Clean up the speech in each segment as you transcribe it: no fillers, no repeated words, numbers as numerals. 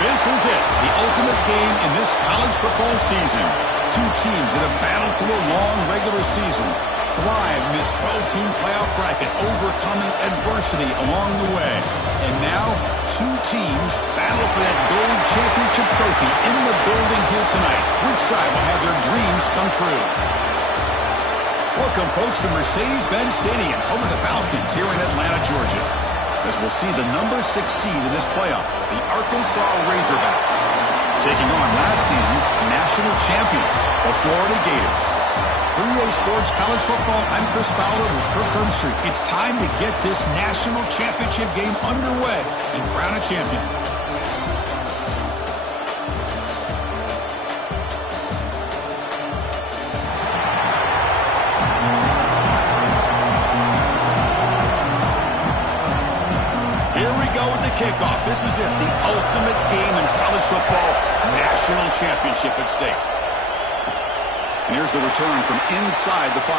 This is it, the ultimate game in this college football season. Two teams that have battled through a long regular season, thrived in this 12-team playoff bracket, overcoming adversity along the way. And now, two teams battle for that gold championship trophy in the building here tonight. Which side will have their dreams come true? Welcome, folks, to Mercedes-Benz Stadium, home of the Falcons here in Atlanta, Georgia, as we'll see the number 6 seed in this playoff, the Arkansas Razorbacks, taking on last season's national champions, the Florida Gators. 3A Sports College Football, I'm Chris Fowler with Kirk Herbstreit. It's time to get this national championship game underway and crown a champion. Kickoff. This is it, the ultimate game in college football, national championship at stake. And here's the return from inside the 5.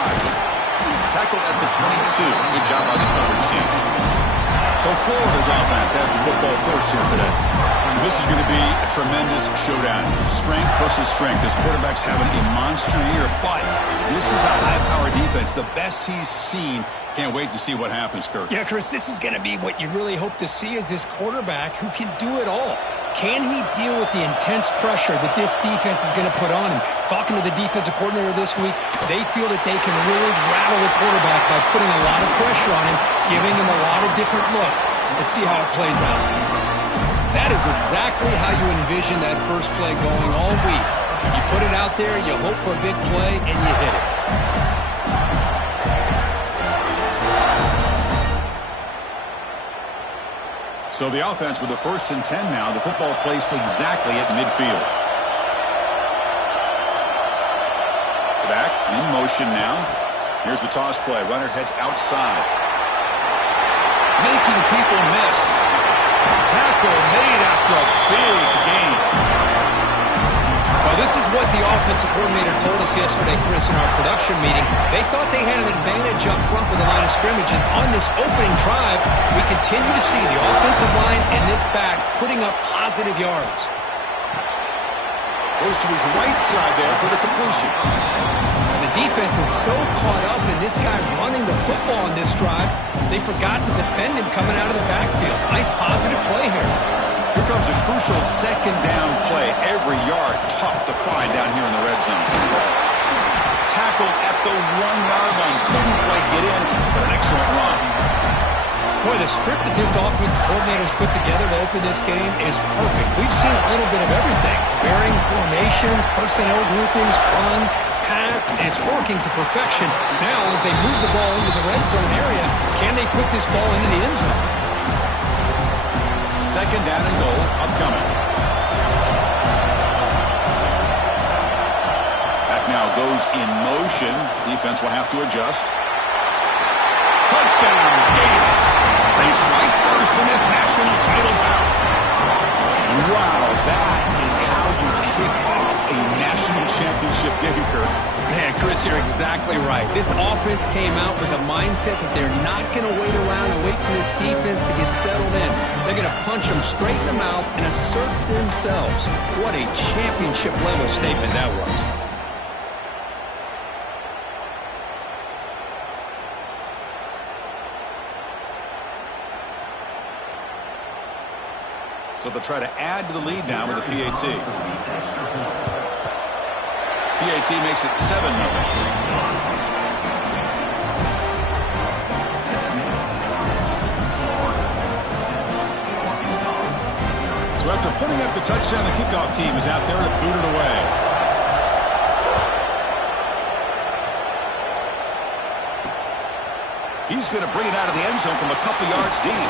Tackled at the 22. Good job by the coverage team. So Florida's offense has the football first here today. This is going to be a tremendous showdown. Strength versus strength. This quarterback's having a monster year, but this is a high-power defense, the best he's seen. Can't wait to see what happens, Kirk. Yeah, Chris, this is going to be what you really hope to see is this quarterback who can do it all. Can he deal with the intense pressure that this defense is going to put on him? Talking to the defensive coordinator this week, they feel that they can really rattle the quarterback by putting a lot of pressure on him, giving him a lot of different looks. Let's see how it plays out. That is exactly how you envision that first play going all week. You put it out there, you hope for a big play, and you hit it. So the offense with the 1st and 10 now. The football placed exactly at midfield. Back in motion now. Here's the toss play. Runner heads outside. Making people miss. Tackle made after a big gain. Well, this is what the offensive coordinator told us yesterday, Chris, in our production meeting. They thought they had an advantage up front with the line of scrimmage, and on this opening drive, we continue to see the offensive line and this back putting up positive yards. Goes to his right side there for the completion. The defense is so caught up in this guy running the football on this drive, they forgot to defend him coming out of the backfield. Nice positive play here. Here comes a crucial 2nd down play. Every yard tough to find down here in the red zone. Tackled at the 1-yard line. Couldn't quite get in, but an excellent run. Boy, the script that this offense coordinator's put together to open this game is perfect. We've seen a little bit of everything. Varying formations, personnel groupings, run, pass, and it's working to perfection. Now, as they move the ball into the red zone area, can they put this ball into the end zone? 2nd down and goal upcoming. Back now goes in motion. Defense will have to adjust. Touchdown, Gators. They strike first in this national title bout. Wow, that is how you kick off a national championship game, Kirk. Man, Chris, you're exactly right. This offense came out with a mindset that they're not going to wait around and wait for this defense to get settled in. They're going to punch them straight in the mouth and assert themselves. What a championship-level statement that was. So they'll try to add to the lead now with the PAT. PAT makes it 7-0. So after putting up the touchdown, the kickoff team is out there to boot it away. He's going to bring it out of the end zone from a couple yards deep.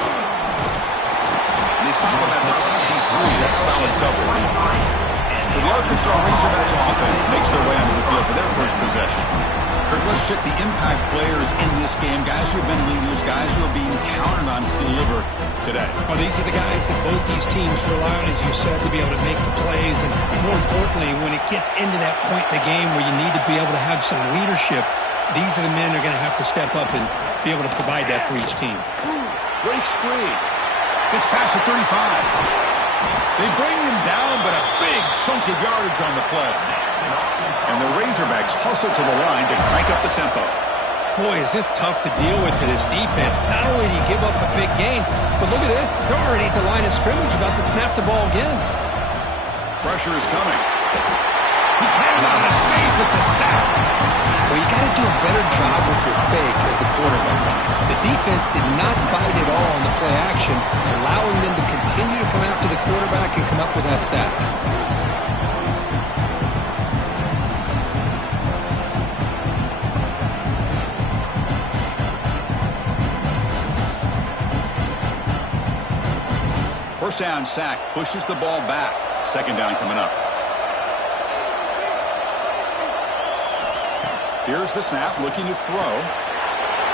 And they stop him at the 23. That's solid coverage. So the Arkansas Razorbacks offense makes their way onto the field for their first possession. Kirk, let's check the impact players in this game. Guys who have been leaders, guys who are being counted on to deliver today. Well, these are the guys that both these teams rely on, as you said, to be able to make the plays. And more importantly, when it gets into that point in the game where you need to be able to have some leadership, these are the men that are going to have to step up and be able to provide that for each team. Breaks free. Gets past the 35. They bring him down, but a big chunk of yardage on the play. And the Razorbacks hustle to the line to crank up the tempo. Boy, is this tough to deal with for this defense. Not only do you give up a big gain, but look at this. They're already at the line of scrimmage, about to snap the ball again. Pressure is coming. He cannot escape. It's a sack. Well, you got to do a better job with your fake as the quarterback. The defense did not bite at all on the play action, allowing them to continue to come after the quarterback and come up with that sack. First down sack pushes the ball back. Second down coming up. Here's the snap, looking to throw.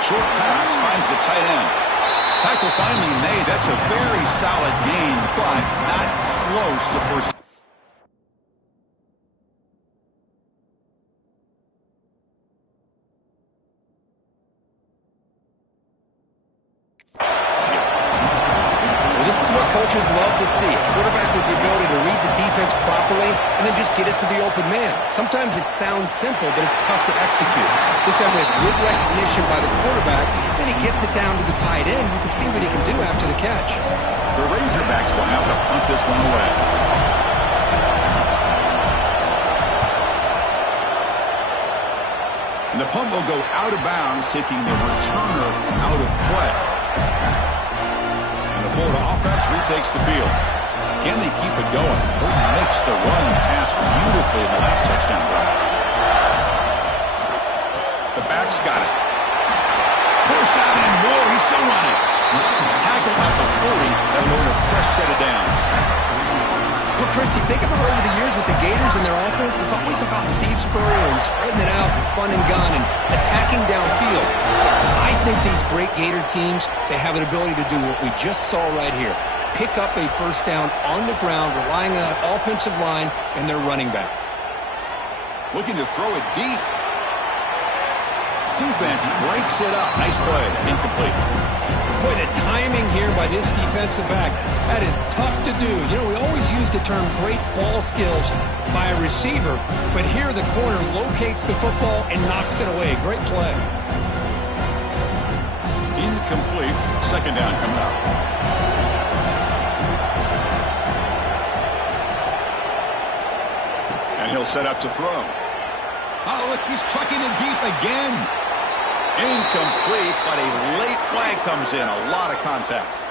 Short pass finds the tight end. Tackle finally made. That's a very solid gain, but not close to first. This is what coaches love to see. A quarterback with the ability to read the defense properly and then just get it to the open man. Sometimes it sounds simple, but it's tough to execute. This time we have good recognition by the quarterback. Then he gets it down to the tight end. You can see what he can do after the catch. The Razorbacks will have to punt this one away. And the punt will go out of bounds, taking the returner out of play. Florida offense retakes the field. Can they keep it going? They mix the run pass beautifully in the last touchdown drive. The back's got it. First down and more. He's still running. Tackled at the 40. That'll earn a fresh set of downs. Well, Chris, you think about over the years with the Gators and their offense, it's always about Steve Spurrier and spreading it out and fun and gun and attacking downfield. I think these great Gator teams, they have an ability to do what we just saw right here. Pick up a first down on the ground, relying on that offensive line and their running back. Looking to throw it deep. Defense breaks it up. Nice play. Incomplete. Boy, the timing here by this defensive back, that is tough to do. You know, we always use the term great ball skills by a receiver, but here the corner locates the football and knocks it away. Great play. Incomplete. Second down coming up. And he'll set up to throw. Oh, look, he's trucking it deep again. Incomplete, but a late flag comes in. A lot of contact.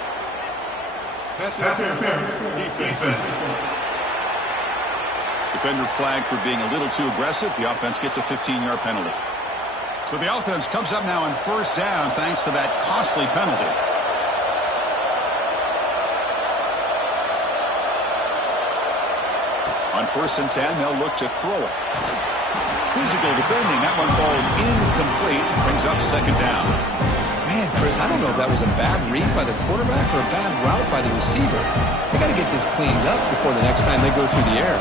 Defender flag for being a little too aggressive. The offense gets a 15-yard penalty. So the offense comes up now on first down thanks to that costly penalty. On 1st and 10, they'll look to throw it. Physical defending. That one falls incomplete. Brings up second down. Man, Chris, I don't know if that was a bad read by the quarterback or a bad route by the receiver. They got to get this cleaned up before the next time they go through the air.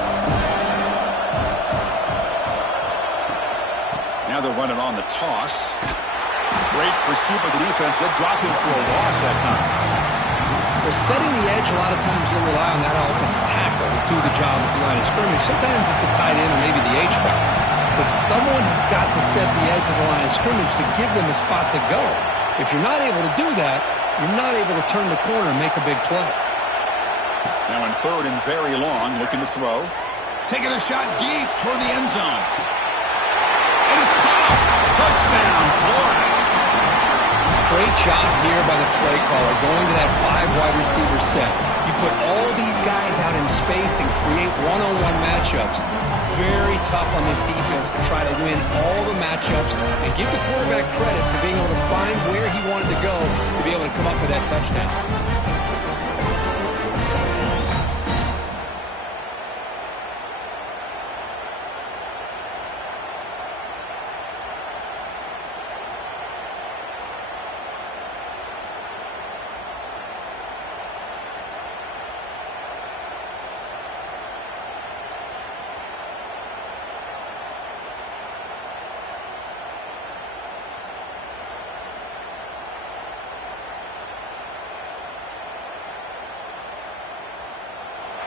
Now they're running on the toss. Great pursuit by the defense. They'll drop him for a loss that time. Well, setting the edge, a lot of times you'll rely on that offensive tackle to do the job at the line of scrimmage. Sometimes it's a tight end or maybe the H-back. But someone has got to set the edge of the line of scrimmage to give them a spot to go. If you're not able to do that, you're not able to turn the corner and make a big play. Now in 3rd and very long, looking to throw. Taking a shot deep toward the end zone. And it's caught. Touchdown, Florida. Great job here by the play caller going to that 5 wide receiver set. You put all these guys out in space and create one-on-one matchups. It's very tough on this defense to try to win all the matchups and give the quarterback credit for being able to find where he wanted to go to be able to come up with that touchdown.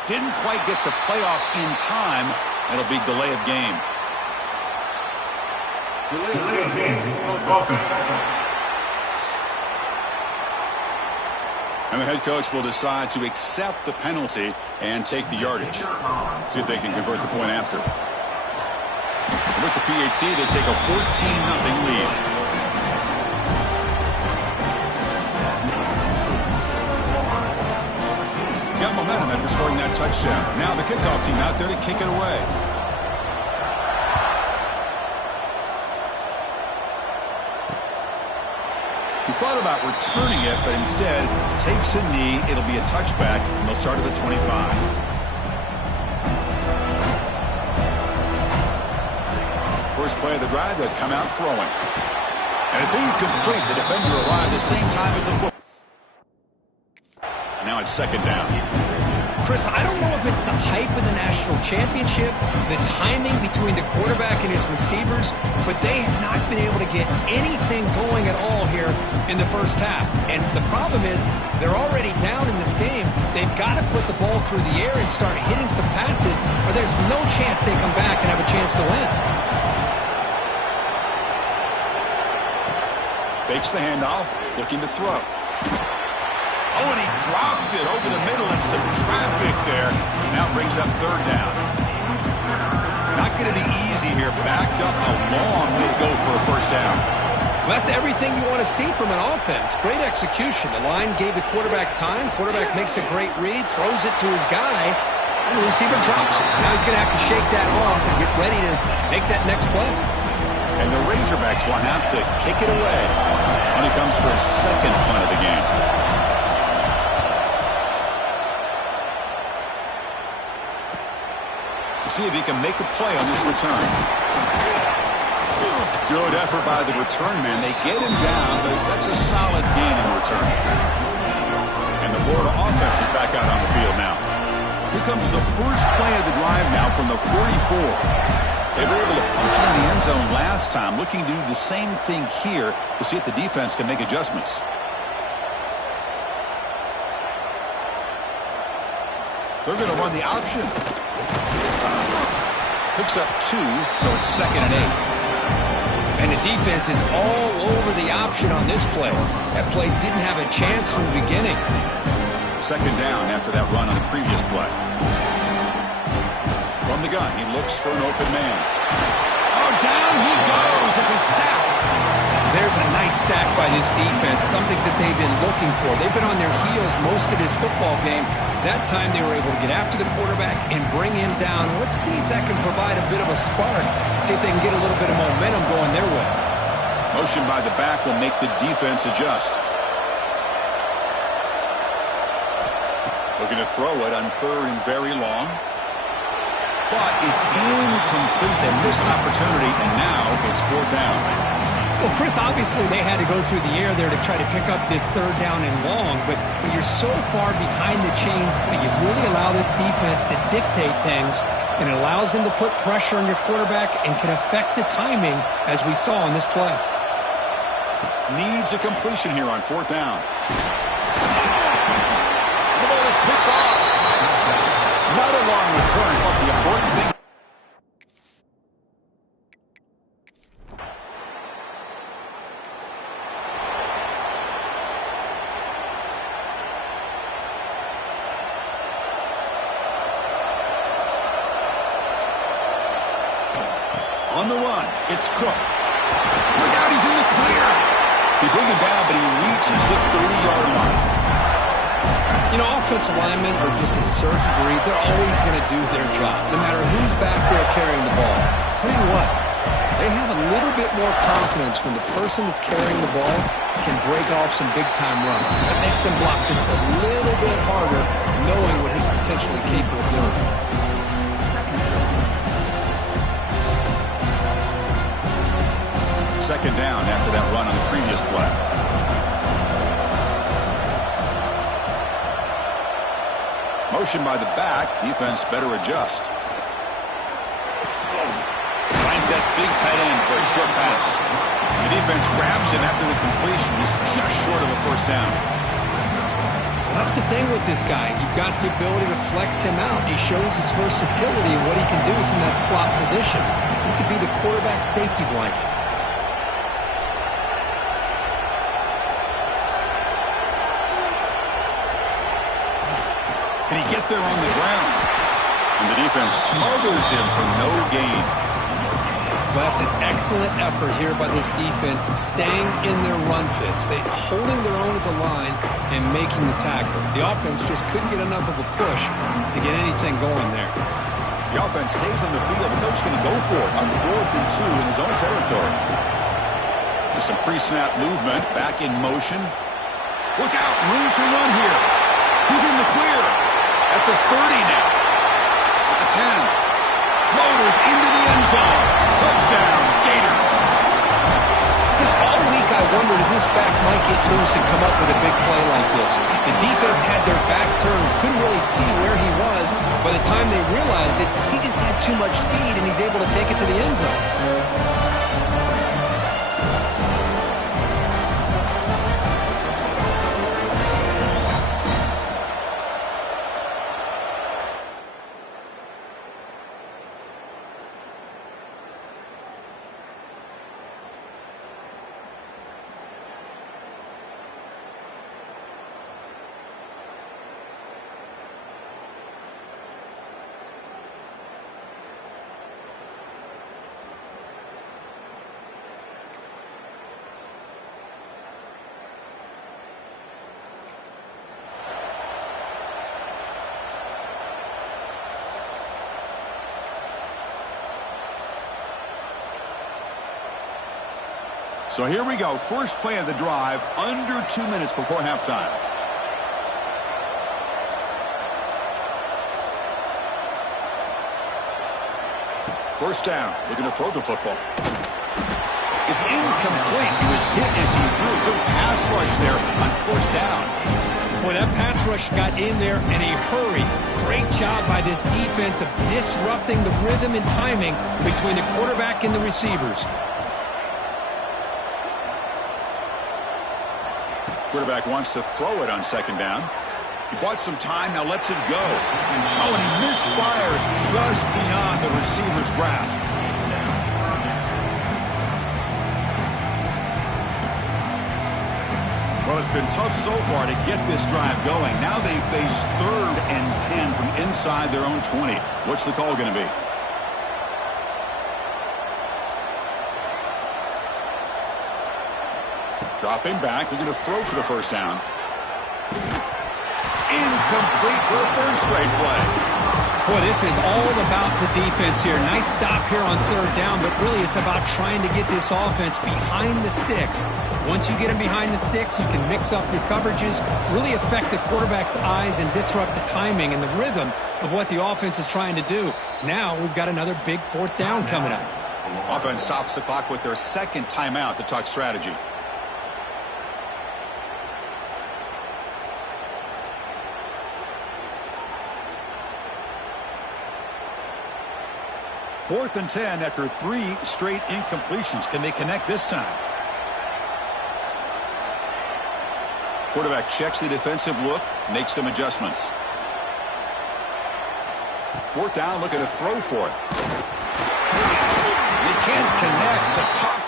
Didn't quite get the playoff in time. It'll be delay of game. Delay of game. And the head coach will decide to accept the penalty and take the yardage. See if they can convert the point after. With the PAT, they take a 14-0 lead. Got momentum after scoring that touchdown. Now the kickoff team out there to kick it away. He thought about returning it, but instead takes a knee. It'll be a touchback, and they'll start at the 25. First play of the drive, they'll come out throwing. And it's incomplete. The defender arrived the same time as the football. Now it's second down. Chris, I don't know if it's the hype of the national championship, the timing between the quarterback and his receivers, but they have not been able to get anything going at all here in the first half. And the problem is they're already down in this game. They've got to put the ball through the air and start hitting some passes, or there's no chance they come back and have a chance to win. Fakes the handoff, looking to throw. Oh, and he dropped it over the middle and some traffic there. Now brings up third down. Not going to be easy here. Backed up a long way to go for a first down. Well, that's everything you want to see from an offense. Great execution. The line gave the quarterback time. Quarterback makes a great read, throws it to his guy, and the receiver drops it. Now he's going to have to shake that off and get ready to make that next play. And the Razorbacks will have to kick it away when it comes for a second punt of the game. See if he can make the play on this return. Good effort by the return man. They get him down, but that's a solid gain in return. And the Florida offense is back out on the field now. Here comes the first play of the drive now from the 44. They were able to punch it in the end zone last time, looking to do the same thing here to see if the defense can make adjustments. They're going to run the option. Picks up 2, so it's 2nd and 8. And the defense is all over the option on this play. That play didn't have a chance from the beginning. Second down after that run on the previous play. From the gun, he looks for an open man. Oh, down he goes. It's a sack. There's a nice sack by this defense, something that they've been looking for. They've been on their heels most of this football game. That time they were able to get after the quarterback and bring him down. Let's see if that can provide a bit of a spark. See if they can get a little bit of momentum going their way. Motion by the back will make the defense adjust. Looking to throw it on 3rd and very long. But it's incomplete. They missed an opportunity, and now it's 4th down. Well, Chris, obviously they had to go through the air there to try to pick up this 3rd down and long, but when you're so far behind the chains, you really allow this defense to dictate things, and it allows them to put pressure on your quarterback and can affect the timing, as we saw on this play. Needs a completion here on 4th down. The ball is picked off. Not a long return, but the important thing. On the run, it's Cook. Look out, he's in the clear. They bring him down, but he reaches the 30-yard line. You know, offensive linemen are just a certain breed. They're always going to do their job, no matter who's back there carrying the ball. I'll tell you what, they have a little bit more confidence when the person that's carrying the ball can break off some big-time runs. That makes them block just a little bit harder, knowing what he's potentially capable of doing. Second down after that run on the previous play. Motion by the back. Defense better adjust. Finds that big tight end for a short pass. The defense grabs him after the completion. He's just short of a first down. That's the thing with this guy. You've got the ability to flex him out. He shows his versatility and what he can do from that slot position. He could be the quarterback safety blanket. Can he get there on the ground? And the defense smothers him for no gain. Well, that's an excellent effort here by this defense, staying in their run fits. They're holding their own at the line and making the tackle. The offense just couldn't get enough of a push to get anything going there. The offense stays on the field. The coach is going to go for it on 4th and 2 in his own territory. There's some pre-snap movement, back in motion. Look out, room to run here. He's in the clear at the 30 now. At the 10. Motors into the end zone. Touchdown, Gators. Just all week I wondered if this back might get loose and come up with a big play like this. The defense had their back turned, couldn't really see where he was. By the time they realized it, he just had too much speed, and he's able to take it to the end zone. So here we go. First play of the drive, under 2 minutes before halftime. First down, looking to throw the football. It's incomplete. He was hit as he threw. Good pass rush there on first down. Boy, that pass rush got in there in a hurry. Great job by this defense of disrupting the rhythm and timing between the quarterback and the receivers. Quarterback wants to throw it on second down. He bought some time, now lets it go. Oh, and he misfires just beyond the receiver's grasp. Well, it's been tough so far to get this drive going. Now they face 3rd and 10 from inside their own 20. What's the call going to be? Dropping back, they're going to throw for the first down. Incomplete for a 3rd straight play. Boy, this is all about the defense here. Nice stop here on 3rd down, but really it's about trying to get this offense behind the sticks. Once you get them behind the sticks, you can mix up your coverages, really affect the quarterback's eyes and disrupt the timing and the rhythm of what the offense is trying to do. Now we've got another big 4th down coming up. Offense stops the clock with their 2nd timeout to talk strategy. Fourth and 10 after 3 straight incompletions. Can they connect this time? Quarterback checks the defensive look, makes some adjustments. 4th down, looking to throw for it. They can't connect to pass.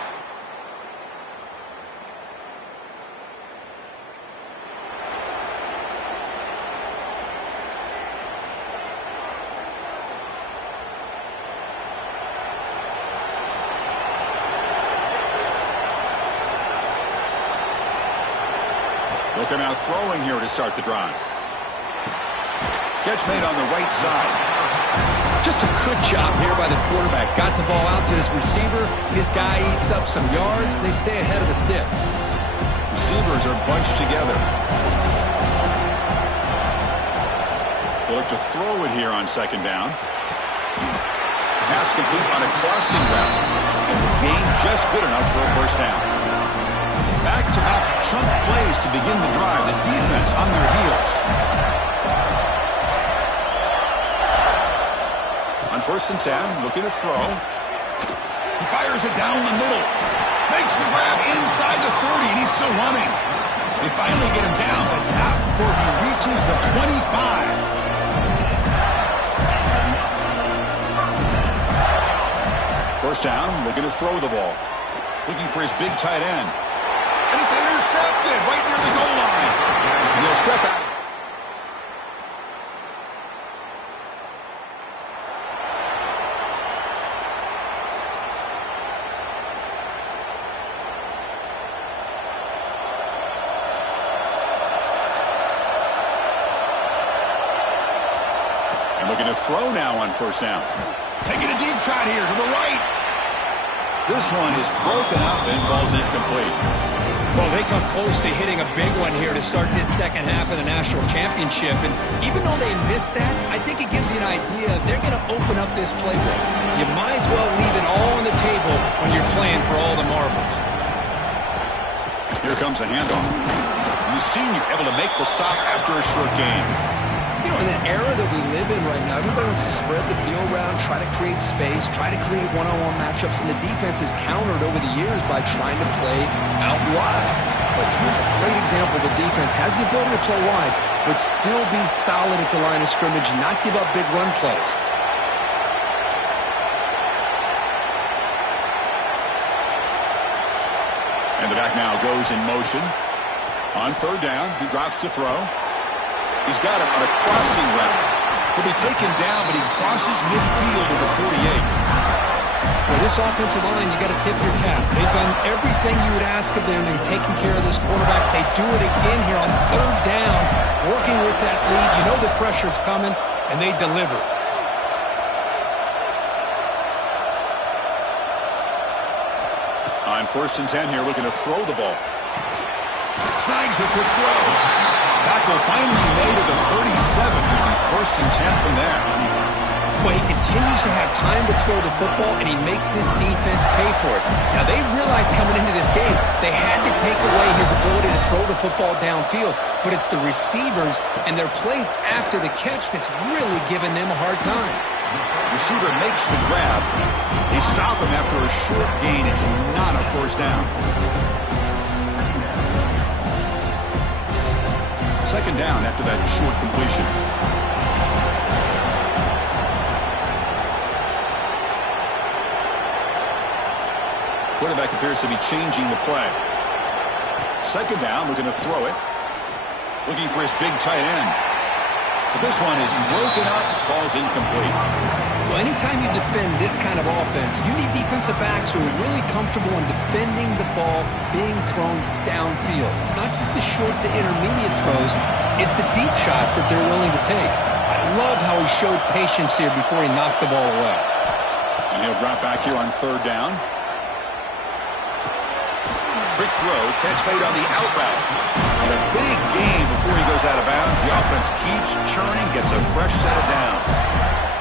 Looking out throwing here to start the drive. Catch made on the right side. Just a good job here by the quarterback. Got the ball out to his receiver. His guy eats up some yards. They stay ahead of the sticks. Receivers are bunched together. They look to throw it here on second down. Pass complete on a crossing route. And the gain just good enough for a first down. Back-to-back chunk plays to begin the drive. The defense on their heels. On 1st and 10, looking to throw. He fires it down the middle. Makes the grab inside the 30, and he's still running. They finally get him down, but not before he reaches the 25. First down, looking to throw the ball. Looking for his big tight end. And it's intercepted right near the goal line. And he'll step out. And looking to throw now on first down. Taking a deep shot here to the right. This one is broken up and falls incomplete. Well, they come close to hitting a big one here to start this second half of the national championship. And even though they missed that, I think it gives you an idea they're going to open up this playbook. You might as well leave it all on the table when you're playing for all the marbles. Here comes a handoff. And the senior able to make the stop after a short gain. You know, in the era that we live in right now, everybody wants to spread the field around, try to create space, try to create one-on-one matchups, and the defense is countered over the years by trying to play out wide. But here's a great example. The defense has the ability to play wide, but still be solid at the line of scrimmage, not give up big run plays. And the back now goes in motion. On third down, he drops to throw. He's got him on a crossing route. He'll be taken down, but he crosses midfield at the 48. For this offensive line, you got to tip your cap. They've done everything you would ask of them in taking care of this quarterback. They do it again here on third down, working with that lead. You know the pressure's coming, and they deliver. On 1st and 10 here, looking to throw the ball. Snags the quick throw. Tackle finally made at the 37. It'll be 1st and 10 from there. Well, he continues to have time to throw the football, and he makes his defense pay for it. Now, they realized coming into this game, they had to take away his ability to throw the football downfield, but it's the receivers and their plays after the catch that's really giving them a hard time. Receiver makes the grab. They stop him after a short gain. It's not a first down. Second down after that short completion. Quarterback appears to be changing the play. Second down, looking to throw it. Looking for his big tight end. But this one is broken up, falls incomplete. Well, anytime you defend this kind of offense, you need defensive backs who are really comfortable in defending the ball being thrown downfield. It's not just the short to intermediate throws, it's the deep shots that they're willing to take. I love how he showed patience here before he knocked the ball away. And he'll drop back here on third down. Quick throw, catch made on the out route. And a big gain before he goes out of bounds. The offense keeps churning, gets a fresh set of downs.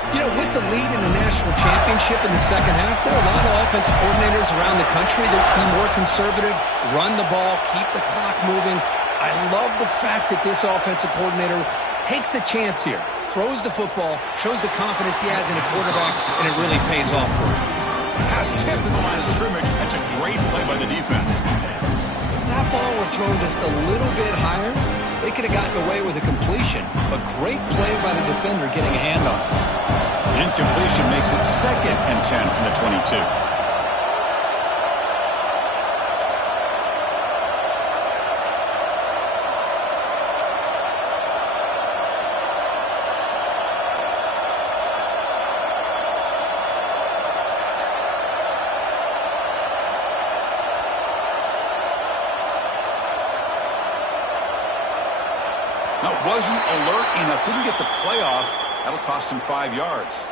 You know, with the lead in the national championship in the second half, there are a lot of offensive coordinators around the country that would be more conservative, run the ball, keep the clock moving. I love the fact that this offensive coordinator takes a chance here, throws the football, shows the confidence he has in a quarterback, and it really pays off for him. Pass tipped to the line of scrimmage. That's a great play by the defense. If that ball were thrown just a little bit higher, they could have gotten away with a completion. But great play by the defender getting a hand on it. Incompletion makes it 2nd and 10 from the 22. Now, wasn't alert enough, didn't get the play off. That'll cost him 5 yards.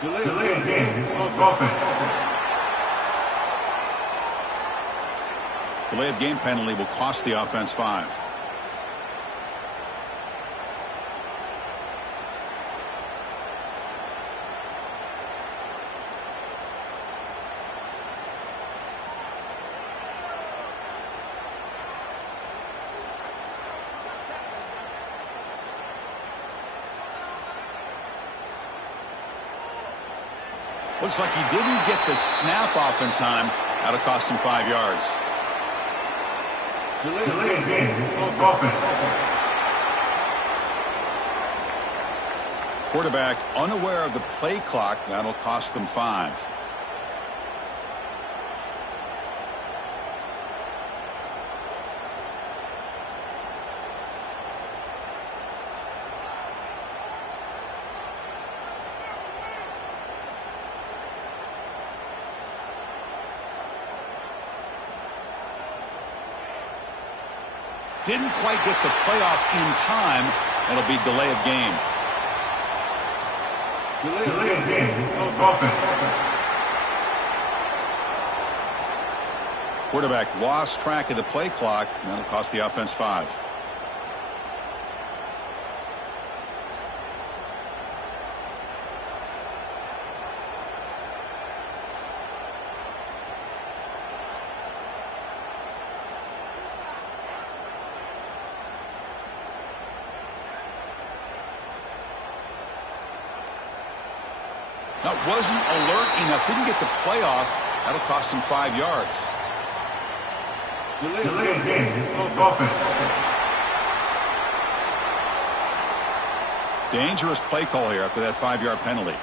Delay game of offense. Delay of game penalty will cost the offense 5. Looks like he didn't get the snap off in time. That'll cost him 5 yards. Delay game Offense. Quarterback unaware of the play clock. That'll cost them 5. Didn't quite get the playoff in time. That'll be delay of game. Delay of game. Offense. Quarterback lost track of the play clock. That'll cost the offense 5. That wasn't alert enough. Didn't get the playoff. That'll cost him 5 yards. Delay of game. Offense. Dangerous play call here after that 5-yard penalty.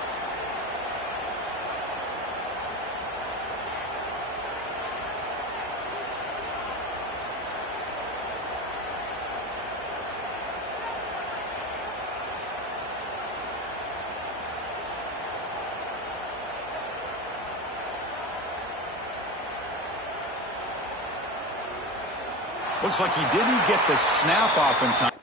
Looks like he didn't get the snap off in time.